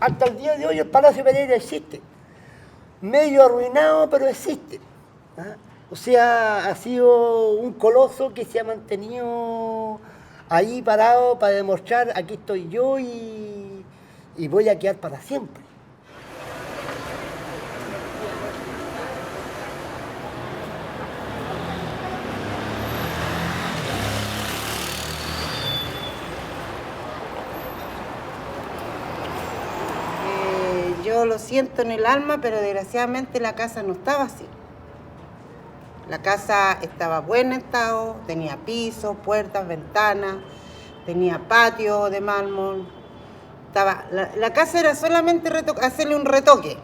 hasta el día de hoy el Palacio Pereira existe. Medio arruinado, pero existe. ¿Ah? O sea, ha sido un coloso que se ha mantenido ahí parado para demostrar, aquí estoy yo y voy a quedar para siempre. Yo lo siento en el alma, pero desgraciadamente la casa no estaba así. La casa estaba en buen estado, tenía piso, puertas, ventanas, tenía patio de mármol. La casa era solamente hacerle un retoque.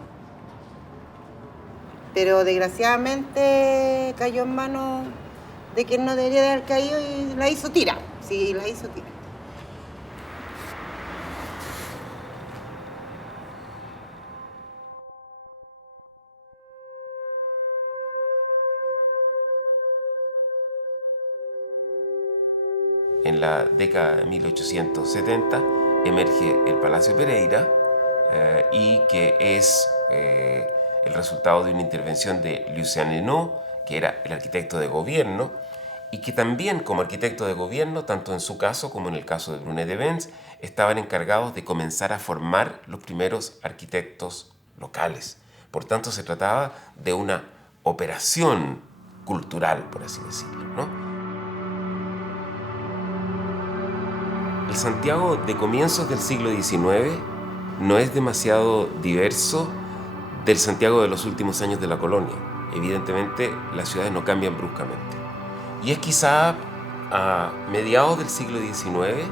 Pero desgraciadamente cayó en manos de quien no debería de haber caído y la hizo tira. Sí, la hizo tira. En la década de 1870 emerge el Palacio Pereira y que es el resultado de una intervención de Lucien Hennaut, que era el arquitecto de gobierno, y que también como arquitecto de gobierno, tanto en su caso como en el caso de Brunet de Benz, estaban encargados de comenzar a formar los primeros arquitectos locales. Por tanto, se trataba de una operación cultural, por así decirlo, ¿no? El Santiago de comienzos del siglo XIX no es demasiado diverso del Santiago de los últimos años de la colonia. Evidentemente, las ciudades no cambian bruscamente. Y es quizá a mediados del siglo XIX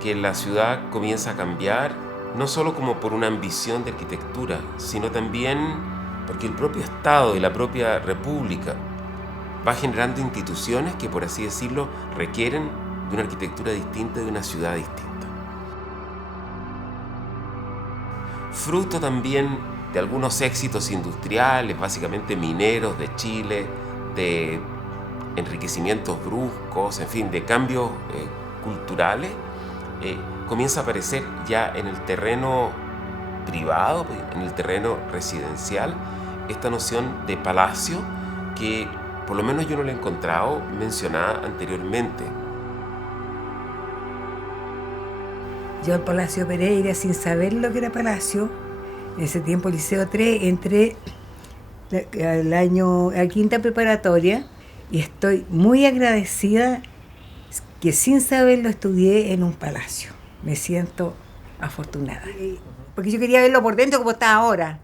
que la ciudad comienza a cambiar, no solo como por una ambición de arquitectura, sino también porque el propio Estado y la propia República va generando instituciones que, por así decirlo, requieren de una arquitectura distinta, de una ciudad distinta. Fruto también de algunos éxitos industriales, básicamente mineros de Chile, de enriquecimientos bruscos, en fin, de cambios culturales, comienza a aparecer ya en el terreno privado, en el terreno residencial, esta noción de palacio que por lo menos yo no la he encontrado mencionada anteriormente. Yo al Palacio Pereira, sin saber lo que era palacio, en ese tiempo Liceo 3, entré a quinta preparatoria y estoy muy agradecida que sin saberlo estudié en un palacio. Me siento afortunada. Porque yo quería verlo por dentro como está ahora.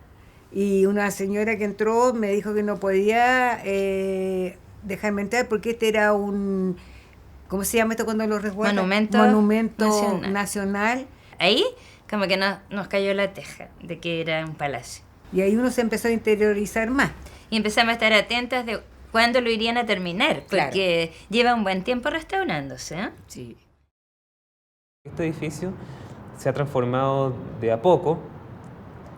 Y una señora que entró me dijo que no podía dejarme entrar porque este era un... ¿Cómo se llama esto cuando lo resguardan? Monumento nacional. Ahí como que nos cayó la teja de que era un palacio. Y ahí uno se empezó a interiorizar más. Y empezamos a estar atentas de cuándo lo irían a terminar, porque claro, lleva un buen tiempo restaurándose, ¿eh? Sí. Este edificio se ha transformado de a poco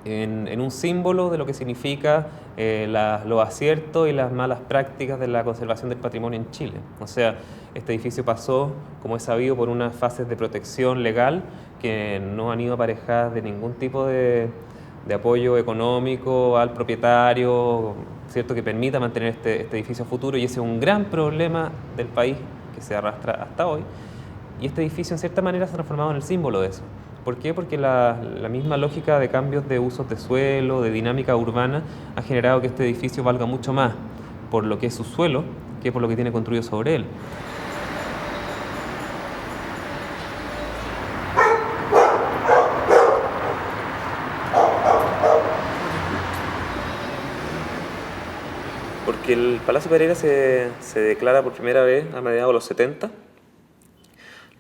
en un símbolo de lo que significa los aciertos y las malas prácticas de la conservación del patrimonio en Chile. O sea, este edificio pasó, como es sabido, por unas fases de protección legal que no han ido aparejadas de ningún tipo de apoyo económico al propietario, ¿cierto?, que permita mantener este edificio a futuro, y ese es un gran problema del país que se arrastra hasta hoy. Y este edificio, en cierta manera, se ha transformado en el símbolo de eso. ¿Por qué? Porque la misma lógica de cambios de usos de suelo, de dinámica urbana, ha generado que este edificio valga mucho más por lo que es su suelo que por lo que tiene construido sobre él. Porque el Palacio Pereira se declara por primera vez a mediados de los 70.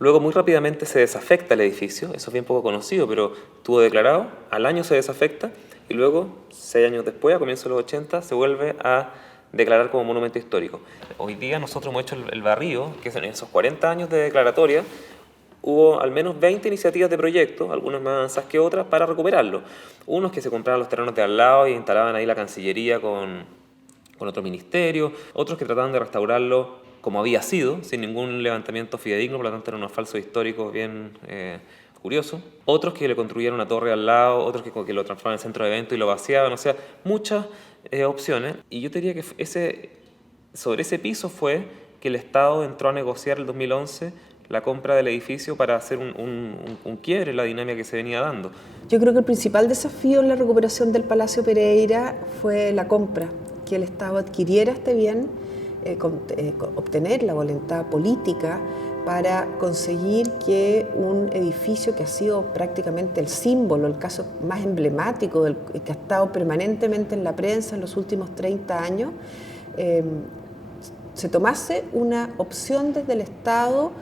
Luego muy rápidamente se desafecta el edificio, eso es bien poco conocido, pero estuvo declarado, al año se desafecta y luego, 6 años después, a comienzos de los 80, se vuelve a declarar como monumento histórico. Hoy día nosotros hemos hecho el barrido, que en esos 40 años de declaratoria hubo al menos 20 iniciativas de proyectos, algunas más avanzadas que otras, para recuperarlo. Unos que se compraban los terrenos de al lado y instalaban ahí la Cancillería con otro ministerio, otros que trataban de restaurarlo como había sido, sin ningún levantamiento fidedigno, por lo tanto eran unos falsos históricos bien curioso. Otros que le construyeron una torre al lado, otros que lo transformaban en centro de evento y lo vaciaban, o sea, muchas opciones. Y yo te diría que sobre ese piso fue que el Estado entró a negociar el 2011 la compra del edificio para hacer un quiebre en la dinámica que se venía dando. Yo creo que el principal desafío en la recuperación del Palacio Pereira fue la compra, que el Estado adquiriera este bien, obtener la voluntad política para conseguir que un edificio que ha sido prácticamente el símbolo, el caso más emblemático, que ha estado permanentemente en la prensa en los últimos 30 años, se tomase una opción desde el Estado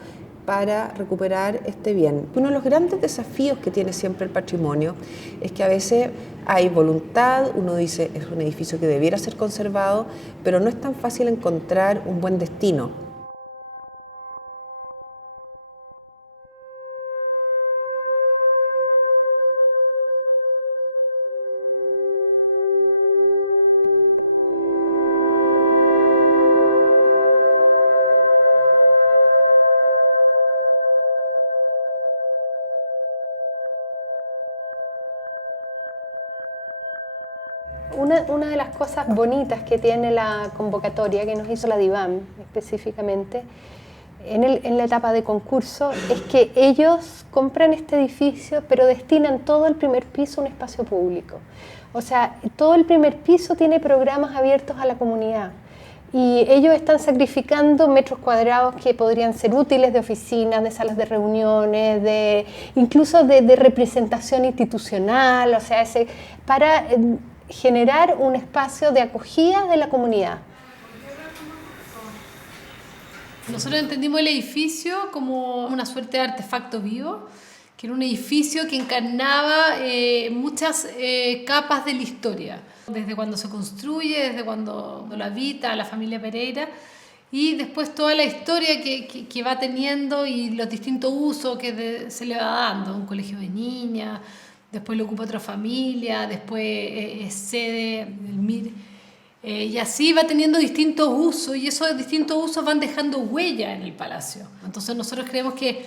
para recuperar este bien. Uno de los grandes desafíos que tiene siempre el patrimonio es que a veces hay voluntad, uno dice es un edificio que debiera ser conservado, pero no es tan fácil encontrar un buen destino. Una de las cosas bonitas que tiene la convocatoria que nos hizo la DIVAM específicamente en la etapa de concurso es que ellos compran este edificio pero destinan todo el primer piso a un espacio público. O sea, todo el primer piso tiene programas abiertos a la comunidad y ellos están sacrificando metros cuadrados que podrían ser útiles de oficinas, de salas de reuniones, incluso de representación institucional, o sea, para generar un espacio de acogida de la comunidad. Nosotros entendimos el edificio como una suerte de artefacto vivo, que era un edificio que encarnaba muchas capas de la historia, desde cuando se construye, desde cuando lo habita la familia Pereira, y después toda la historia que va teniendo y los distintos usos que se le va dando, un colegio de niñas, después lo ocupa otra familia, después es sede del MIR, y así va teniendo distintos usos, y esos distintos usos van dejando huella en el palacio. Entonces nosotros creemos que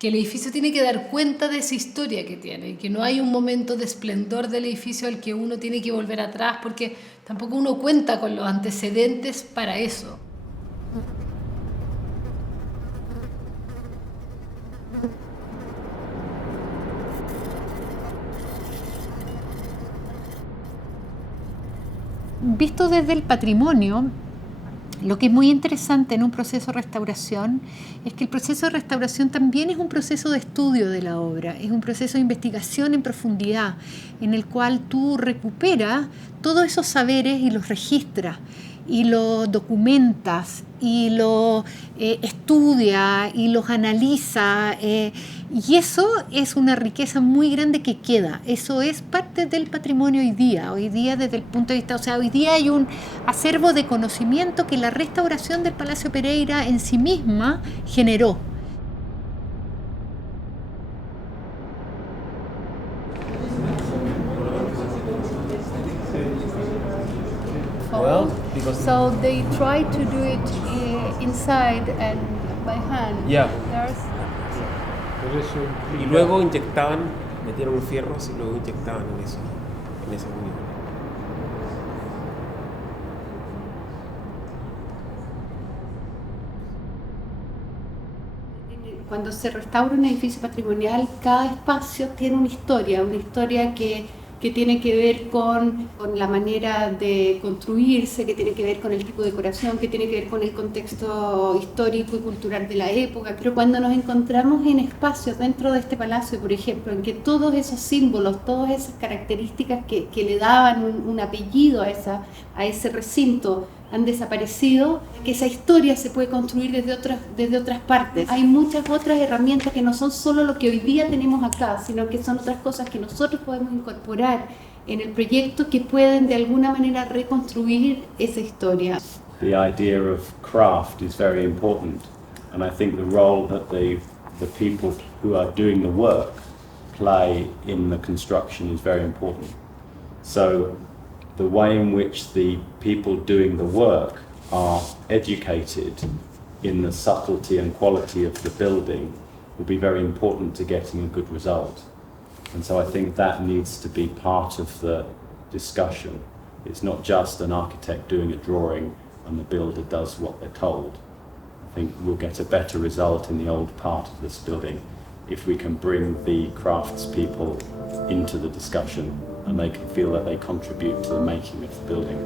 el edificio tiene que dar cuenta de esa historia que tiene, que no hay un momento de esplendor del edificio al que uno tiene que volver atrás, porque tampoco uno cuenta con los antecedentes para eso. Visto desde el patrimonio, lo que es muy interesante en un proceso de restauración es que el proceso de restauración también es un proceso de estudio de la obra, es un proceso de investigación en profundidad, en el cual tú recuperas todos esos saberes y los registras, y los documentas, y los estudias, y los analizas, y eso es una riqueza muy grande que queda. Eso es parte del patrimonio hoy día desde el punto de vista, o sea, hoy día hay un acervo de conocimiento que la restauración del Palacio Pereira en sí misma generó. So they try to do it inside and by hand. Yeah. Y luego inyectaban, metieron fierros y luego inyectaban en esa unión. Cuando se restaura un edificio patrimonial, cada espacio tiene una historia que tiene que ver con la manera de construirse, que tiene que ver con el tipo de decoración, que tiene que ver con el contexto histórico y cultural de la época. Pero cuando nos encontramos en espacios dentro de este palacio, por ejemplo, en que todos esos símbolos, todas esas características que le daban un apellido a ese recinto han desaparecido, que esa historia se puede construir desde otras partes. Hay muchas otras herramientas que no son solo lo que hoy día tenemos acá, sino que son otras cosas que nosotros podemos incorporar en el proyecto que pueden de alguna manera reconstruir esa historia. The idea of craft is very important, and I think the role that the people who are doing the work play in the construction is very important. So the way in which the people doing the work are educated in the subtlety and quality of the building will be very important to getting a good result. And so I think that needs to be part of the discussion. It's not just an architect doing a drawing and the builder does what they're told. I think we'll get a better result in the old part of this building if we can bring the craftspeople into the discussion and they can feel that they contribute to the making of the building.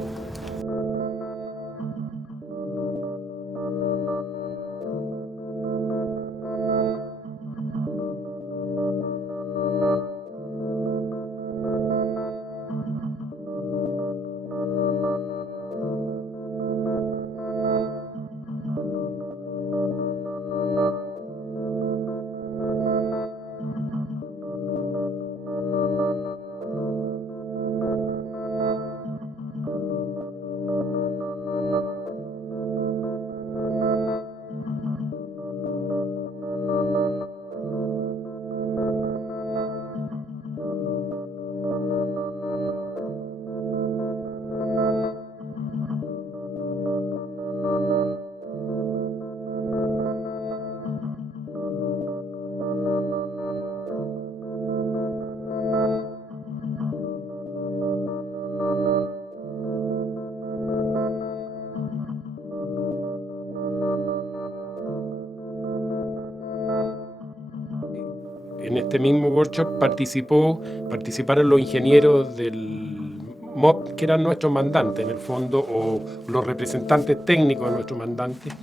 En este mismo workshop participaron los ingenieros del MOP, que eran nuestros mandantes en el fondo, o los representantes técnicos de nuestros mandantes.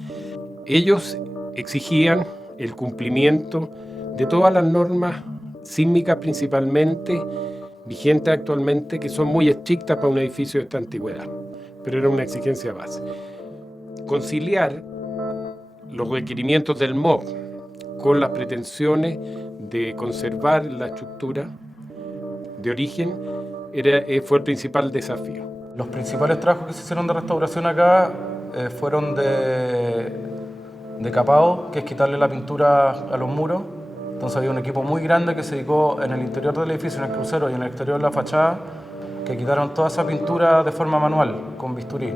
Ellos exigían el cumplimiento de todas las normas sísmicas principalmente, vigentes actualmente, que son muy estrictas para un edificio de esta antigüedad, pero era una exigencia base. Conciliar los requerimientos del MOP con las pretensiones de conservar la estructura de origen fue el principal desafío. Los principales trabajos que se hicieron de restauración acá fueron de capado, que es quitarle la pintura a los muros. Entonces había un equipo muy grande que se dedicó en el interior del edificio, en el crucero y en el exterior de la fachada, que quitaron toda esa pintura de forma manual, con bisturí.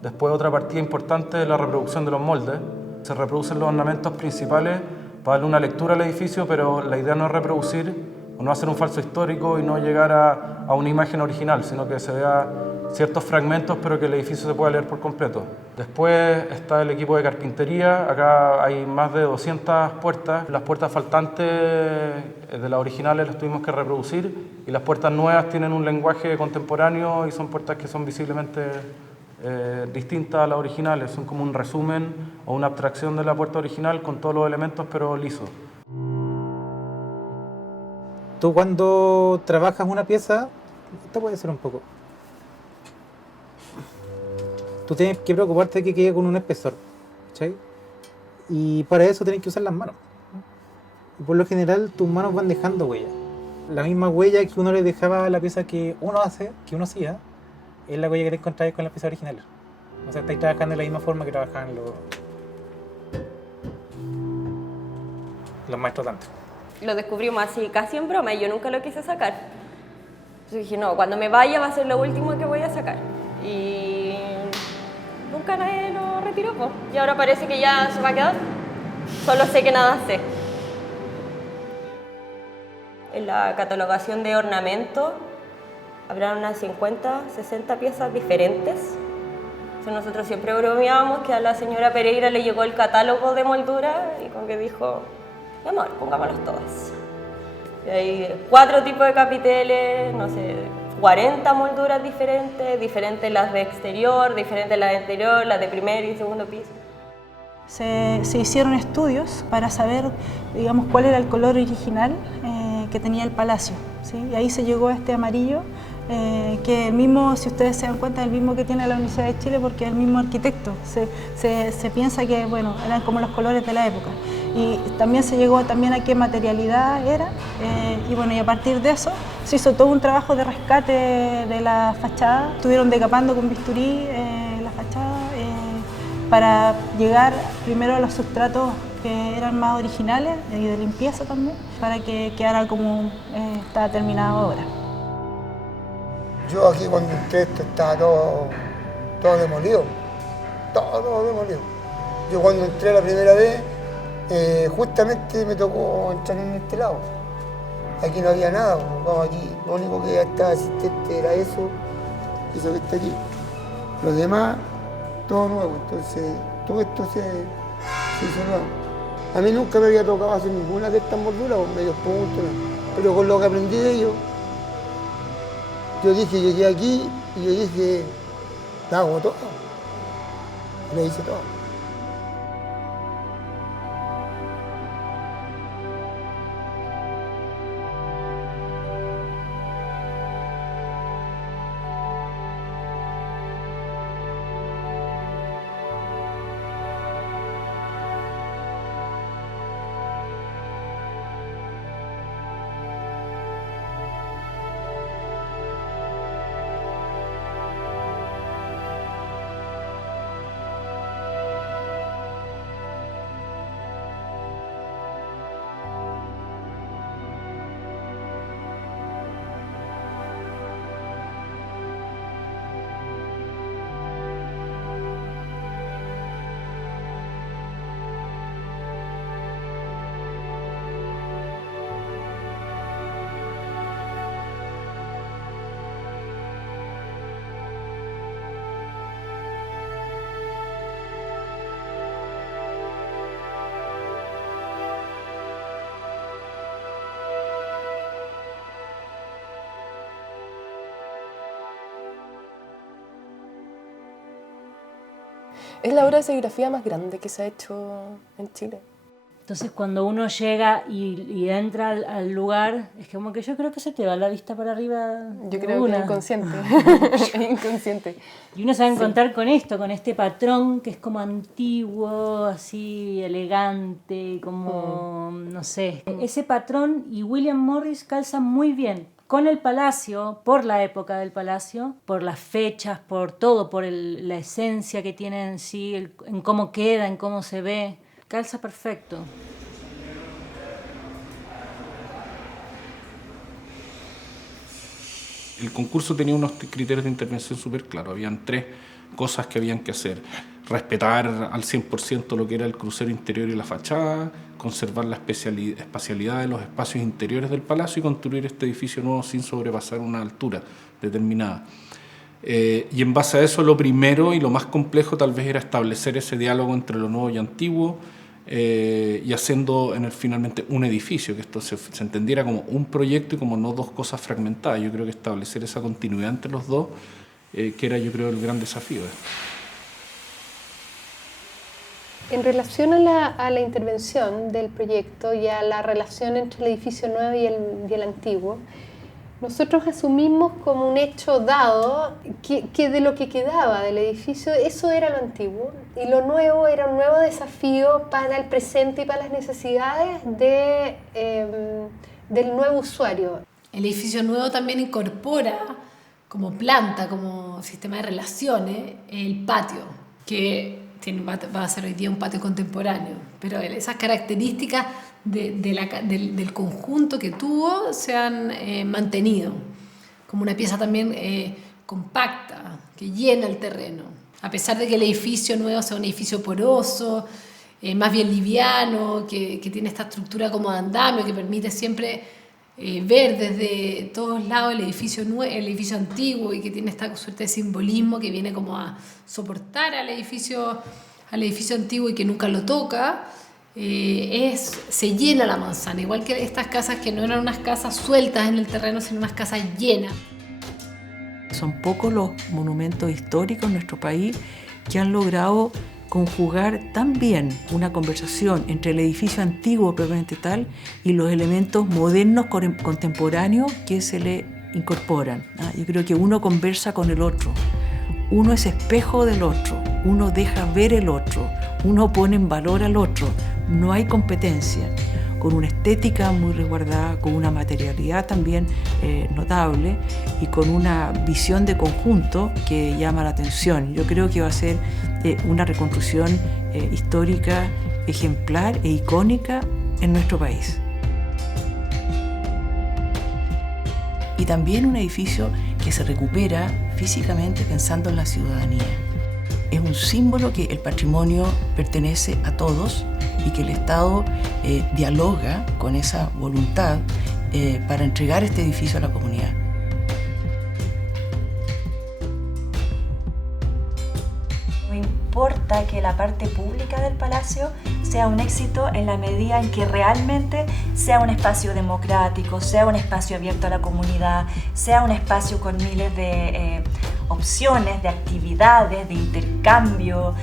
Después otra partida importante es la reproducción de los moldes. Se reproducen los ornamentos principales para darle una lectura al edificio, pero la idea no es reproducir o no hacer un falso histórico y no llegar a una imagen original, sino que se vea ciertos fragmentos, pero que el edificio se pueda leer por completo. Después está el equipo de carpintería. Acá hay más de 200 puertas. Las puertas faltantes de las originales las tuvimos que reproducir y las puertas nuevas tienen un lenguaje contemporáneo y son puertas que son visiblemente distintas a las originales. Son como un resumen o una abstracción de la puerta original con todos los elementos, pero liso. Tú cuando trabajas una pieza, esto puede ser un poco, tú tienes que preocuparte de que quede con un espesor, ¿cachai? Y para eso tienes que usar las manos. Y por lo general tus manos van dejando huella. La misma huella que uno le dejaba a la pieza que uno hace, que uno hacía, es la huella que te encontráis con las piezas originales. O sea, estáis trabajando de la misma forma que trabajaban los maestros antes. Lo descubrimos así, casi en broma, y yo nunca lo quise sacar. Entonces dije, no, cuando me vaya va a ser lo último que voy a sacar. Y nunca nadie lo retiró, pues. Y ahora parece que ya se va a quedar. Solo sé que nada sé. En la catalogación de ornamentos habrá unas 50, 60 piezas diferentes. Entonces nosotros siempre bromeábamos que a la señora Pereira le llegó el catálogo de moldura y como que dijo, mi amor, pongámoslas todas. Y hay 4 tipos de capiteles, no sé, 40 molduras diferentes las de exterior, diferentes las de interior, las de primer y segundo piso. Se hicieron estudios para saber, digamos, cuál era el color original que tenía el palacio, ¿sí? Y ahí se llegó a este amarillo, que el mismo, si ustedes se dan cuenta, es el mismo que tiene la Universidad de Chile porque es el mismo arquitecto. Se piensa que, bueno, eran como los colores de la época. Y también se llegó también a qué materialidad era, y bueno, y a partir de eso se hizo todo un trabajo de rescate de la fachada. Estuvieron decapando con bisturí la fachada para llegar primero a los sustratos que eran más originales y de limpieza también, para que quedara como está terminada ahora. Yo aquí cuando entré esto estaba todo demolido, todo demolido. Yo cuando entré la primera vez Justamente me tocó entrar en este lado. Aquí no había nada, vamos aquí. Lo único que estaba asistente era eso que está aquí. Los demás, todo nuevo. Entonces, todo esto se hizo nuevo. A mí nunca me había tocado hacer ninguna de estas molduras, o medios puntos, pero con lo que aprendí de ellos, yo dije, llegué aquí y yo dije, la hago todo. Le hice todo. Es la obra de serigrafía más grande que se ha hecho en Chile. Entonces cuando uno llega y entra al lugar, es como que yo creo que se te va la vista para arriba. Yo creo que es inconsciente. Inconsciente. Y uno se va a encontrar con esto, con este patrón que es como antiguo, así elegante, como, no sé. Ese patrón y William Morris calzan muy bien con el palacio, por la época del palacio, por las fechas, por todo, por la esencia que tiene en sí, en cómo queda, en cómo se ve. Calza perfecto. El concurso tenía unos criterios de intervención súper claros. Habían 3 cosas que habían que hacer. Respetar al 100% lo que era el crucero interior y la fachada, conservar la espacialidad de los espacios interiores del palacio y construir este edificio nuevo sin sobrepasar una altura determinada. Y en base a eso, lo primero y lo más complejo tal vez era establecer ese diálogo entre lo nuevo y antiguo, y haciendo finalmente un edificio, que esto se entendiera como un proyecto y como no 2 cosas fragmentadas. Yo creo que establecer esa continuidad entre los dos, que era, yo creo, el gran desafío. En relación a la intervención del proyecto y a la relación entre el edificio nuevo y el antiguo, nosotros asumimos como un hecho dado que de lo que quedaba del edificio, eso era lo antiguo, y lo nuevo era un nuevo desafío para el presente y para las necesidades del nuevo usuario. El edificio nuevo también incorpora como planta, como sistema de relaciones, el patio, que va a ser hoy día un patio contemporáneo, pero esas características del conjunto que tuvo se han mantenido, como una pieza también compacta, que llena el terreno, a pesar de que el edificio nuevo sea un edificio poroso, más bien liviano, que tiene esta estructura como de andamio, que permite siempre ver desde todos lados el edificio antiguo, y que tiene esta suerte de simbolismo que viene como a soportar al edificio antiguo y que nunca lo toca. Se llena la manzana, igual que estas casas que no eran unas casas sueltas en el terreno, sino unas casas llenas. Son pocos los monumentos históricos en nuestro país que han logrado conjugar tan bien una conversación entre el edificio antiguo propiamente tal y los elementos modernos contemporáneos que se le incorporan. Yo creo que uno conversa con el otro, uno es espejo del otro, uno deja ver el otro, uno pone en valor al otro, no hay competencia, con una estética muy resguardada, con una materialidad también notable y con una visión de conjunto que llama la atención. Yo creo que va a ser una reconstrucción histórica ejemplar e icónica en nuestro país. Y también un edificio que se recupera físicamente pensando en la ciudadanía. Es un símbolo que el patrimonio pertenece a todos y que el Estado dialoga con esa voluntad para entregar este edificio a la comunidad. No importa que la parte pública del palacio sea un éxito en la medida en que realmente sea un espacio democrático, sea un espacio abierto a la comunidad, sea un espacio con miles de opciones, de actividades, de intercambio,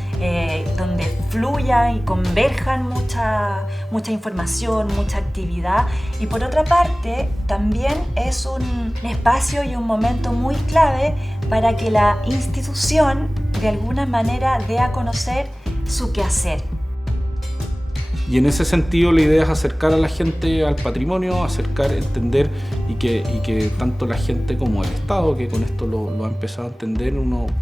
donde fluya y converjan mucha información, mucha actividad. Y por otra parte, también es un espacio y un momento muy clave para que la institución de alguna manera dé a conocer su quehacer. Y en ese sentido la idea es acercar a la gente al patrimonio, acercar, entender y que tanto la gente como el Estado, que con esto lo ha empezado a entender,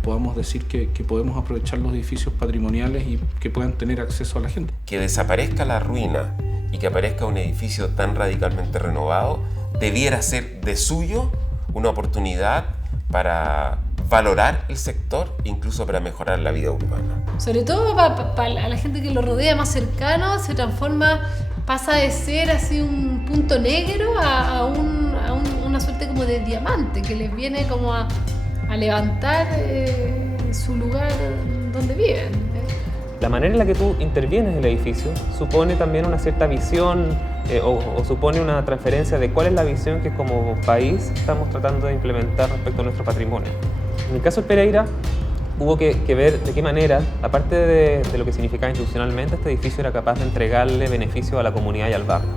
podamos decir que podemos aprovechar los edificios patrimoniales y que puedan tener acceso a la gente. Que desaparezca la ruina y que aparezca un edificio tan radicalmente renovado debiera ser de suyo una oportunidad para valorar el sector, incluso para mejorar la vida urbana. Sobre todo para la gente que lo rodea más cercano, se transforma, pasa de ser así un punto negro a una suerte como de diamante, que les viene como a levantar su lugar donde viven. La manera en la que tú intervienes en el edificio supone también una cierta visión o supone una transferencia de cuál es la visión que como país estamos tratando de implementar respecto a nuestro patrimonio. En el caso de Pereira, hubo que ver de qué manera, aparte de lo que significaba institucionalmente, este edificio era capaz de entregarle beneficios a la comunidad y al barrio.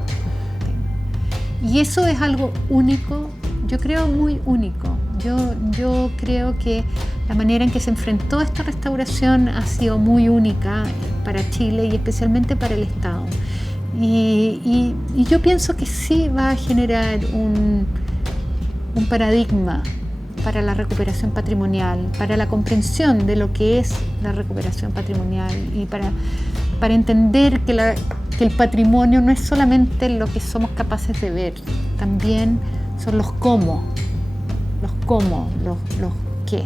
Y eso es algo único, yo creo muy único. Yo creo que la manera en que se enfrentó esta restauración ha sido muy única para Chile y especialmente para el Estado. Y yo pienso que sí va a generar un paradigma para la recuperación patrimonial, para la comprensión de lo que es la recuperación patrimonial y para entender que el patrimonio no es solamente lo que somos capaces de ver, también son los cómo, los qué.